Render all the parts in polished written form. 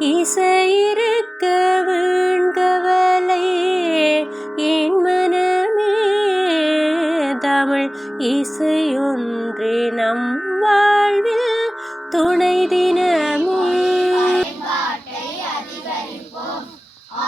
இசையிருக்க வீண்கவலை என் மனமே தமிழ் இசையொன்றே நம் வாழ்வில் துணை தினமே.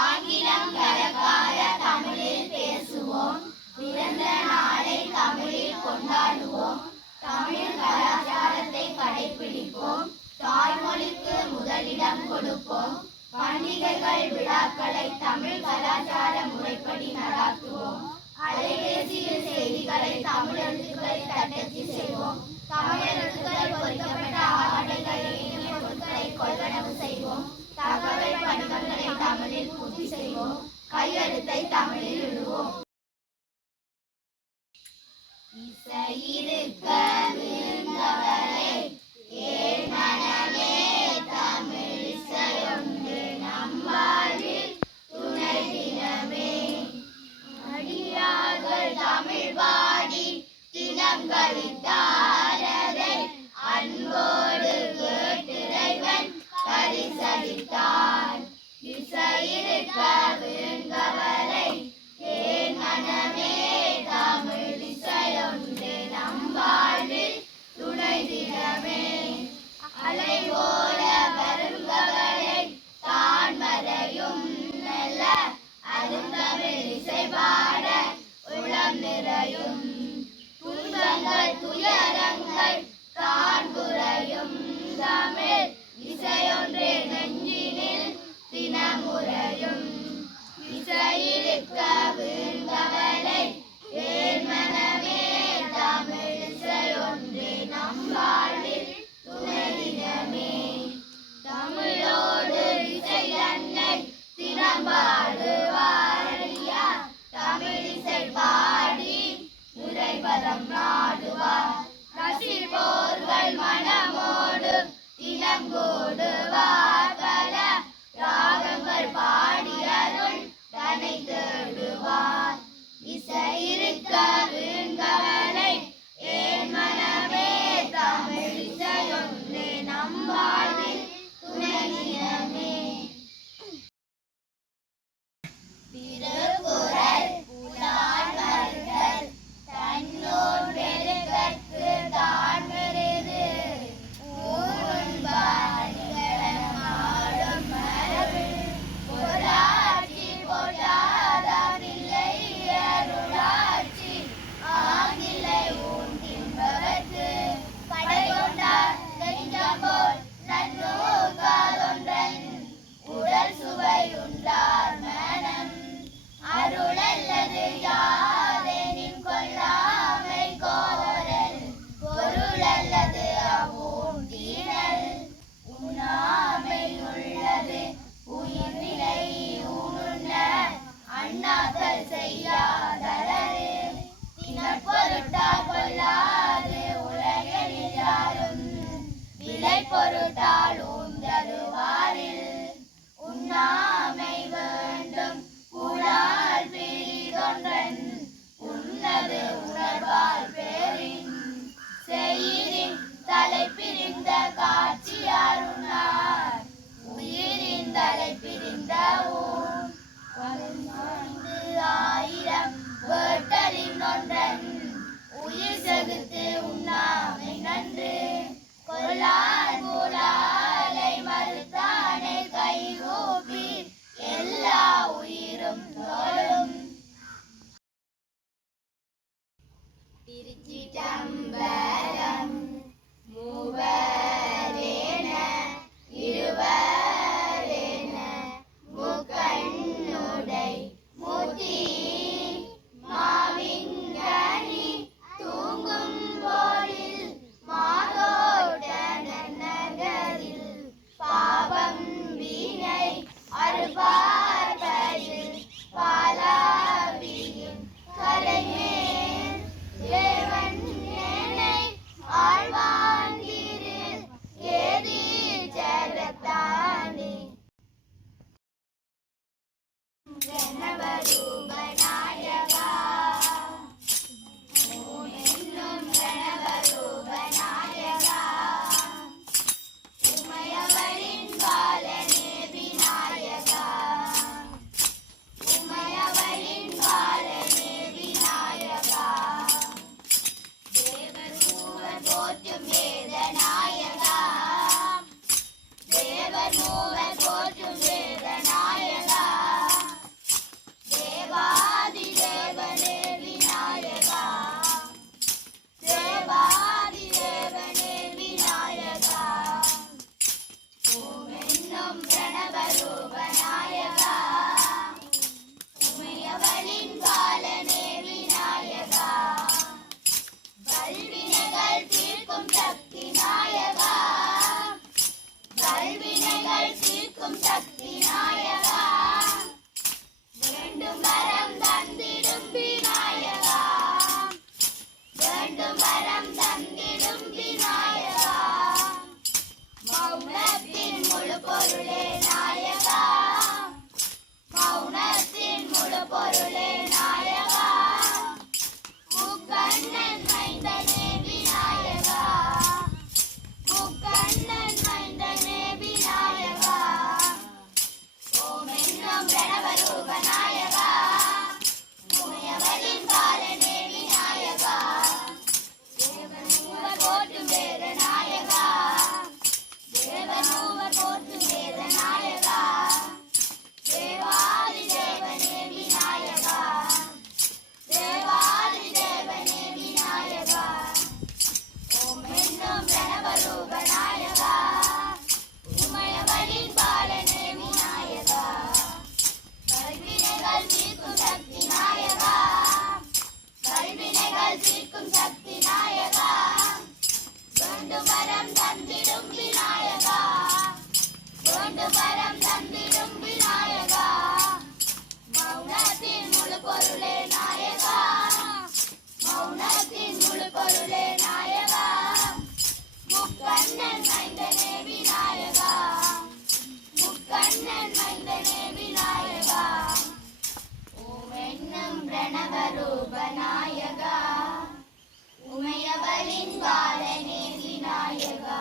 ஆங்கிலம் கலக்காத தமிழில் பேசுவோம், பிறந்த நாளை தமிழில் கொண்டாடுவோம், தமிழ் கலாச்சாரத்தை கடைபிடிப்போம், தாய்மொழிக்கு முதலிடம் கொடுப்போம், பண்டிகைகள் விழாக்களை தமிழ் கலாச்சார முறைப்படி நடாத்துவோம், அலைபேசியில் செய்திகளை தமிழ் எழுத்துக்களில் தட்டச்சு செய்வோம், தமிழ் எழுத்துக்கள் பொறிக்கப்பட்ட ஆடைகள் ஏனைய பொருட்களை கொள்வனவு செய்வோம், தகவல் படிவங்களை தமிழில் பூர்த்தி செய்வோம், கையெழுத்தை தமிழில் எழுதுவோம். இசையிருக்க வீண்கவலை என் மனமே தமிழ் இசையொன்று நம் வாழ்வில் துணை தினமே. அடியார்கள் தமிழ் பாடி தினம் கழித்தாரதை அன்போடு கேட்டிறைவன் பரிசளித்தான். இசையிருக்க வீண்கவலை என் மனமே தமிழ் இசையொன்று நம் வாழ்வில் துணை தினமே. அலை போல வரும் கவலை தான் மறையும் நல்ல அருந்தமிழ் இசை பாட உளம் நிறையும். துன்பங்கள் துயரங்கள் தான் குறையும் தமிழ் இசையொன்றே நெஞ்சினில் தினமுறையும். இசையிருக்க வீண்கவலை என் மனமே தமிழ் இசையொன்றே நம் வாழ்வில் துணை தினமே. தமிழோடு இசை தன்னை தினம் பாடுவாரடியா, தமிழ் இசை பாடி நிறைவரம் நாடுவார். ரசிப்போர்கள் மனமோடு தினம் கூடுவார், பல ராகங்கள் பாடியருள் தன்னை தேடுவார். இசையிருக்க வீண்கவலை என் மனமே தமிழ் இசையொன்றே நம் வாழ்வில் துணை தினமே. திருக்குறள் புலால் மறுத்தல் தன்னோர் பெருகற்கு தான் பெரிது, ஊருண்பார் நிகழமாடும் மரபு பொருளாட்சி போட்டாதாரில்லை அருளாட்சி ஆகிலை ஊன்கின்பவர்க்கு படைகொண்டார் நெஞ்சம்போல் நன்னூக்காதொன்றன் உடல் சுவை உண்டார் மனம் அருளல்லது யாதெனின் கொல்லாமை கோரல் பொருளல்லது அவ்வூண்டீனல் உண்ணாமை உள்ளது உயிர்நிலை ஊனுண்ண அண்ணாத்தல் செய்யாதலரு தினப்பொருட்டா கொள்ளாது உலகில் யாரும் விலை பொருட்டால் ஊந்தருவாரில் உண்ணாமை வேண்டும் கூடால் பிரிதொன்றன் உன்னது உணர்வால் பேரின் செயிரின் தலை பிரிந்த காட்சியாருன்னார் உயிரின் தலை பிரிந்த ஊர் 1000 வேட்டலின் ஒன்றன் உயிர் செகுத்து உண்ணாமை நன்று கொல்லார் கூடாலை மறுத்தானை கைகூப்பி எல்லா உயிரும் தோளும். திருச்சிற்றம்பலம். மூவரேன இருவரேன முக்கண்ணுடை மூர்த்தி மாவிங்கனி தூங்கும் போலில் மாதோட்ட நன்னகரில் பாவம் வீணை தேவர் மூவர் போற்றும் வேதநாயகா தேவாதி தேவனே விநாயகா தேவாதி தேவனே விநாயகா ஓம் என்னும் பிரணவ ரூப நாயகா உமையவளின் பாலனே விநாயகா வல்வினைகள் தீர்க்கும் சக்தி நாயகா வல்வினைகள் தீர்க்கும் சக்தி நாயகா வேண்டும் வரம் தந்திடும் விநாயகா வேண்டும் வரம் தந்திடும் விநாயகா மௌனத்தின் முழு பொருளே நாயகா மௌனத்தின் முழு பொருளே நாயகா முக்கண்ணன் மைந்தனே விநாயகா முக்கண்ணன் மைந்தனே விநாயகா ஓம் என்னும் பிரணவ ரூப நாயகா உமையவளின் பாலனே விநாயகா தேவன் மூவர் போற்றும் வேத நாயகா தேவன் மூவர் போற்றும் வேத நாயகா தேவாதி தேவனே விநாயகா தேவாதி தேவனே விநாயகா ஓம் என்னும் பிரணவ ரூப நாயகா உமையவளின் பாலனே விநாயகா கல்வினைகள் தீர்க்கும் சக்தி நாயகா கல்வினைகள் தீர்க்கும் சக்தி நாயகா வேண்டும் வரம் தந்திடும் விநாயகா வேண்டும் வரம் தந்திடும் விநாயகா மௌனத்தின் முழு பொருளே நாயகா மௌனத்தின் முழு பொருளே நாயகா முக்கண்ணன் மைந்தனே விநாயகா முக்கண்ணன் மைந்தனே விநாயகா ஓம் என்னும் பிரணவ ரூப நாயகா உமையவளின் பாலனே விநாயகா